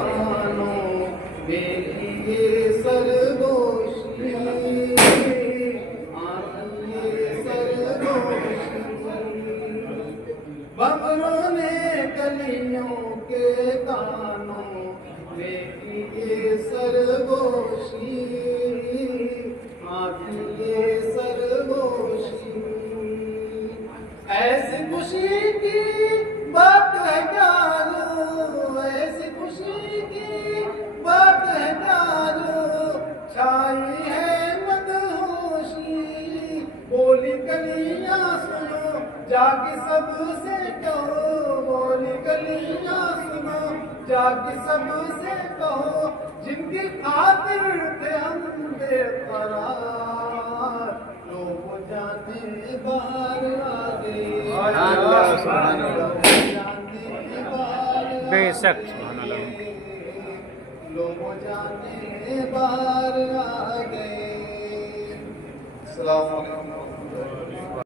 कानों में ये सरगोशी, आती ये सरगोशी। भंवरों ने कलियों के कानों में ये सरगोशी, आती ये सरगोशी। ऐसी खुशी की बात है क्या जो, ऐसी खुशी की बात है क्या जो छाई है मदहोशी। बोली कलियां सुनो जाके सबसे कहो, बोली कलियां सुनो जाके सबसे कहो, जिनकी खातिर थे हम बेकरार, लो वो जाने बाहर आ गए। बेशक लोग जाने बाहर आ गए। अस्सलाम वालेकुम।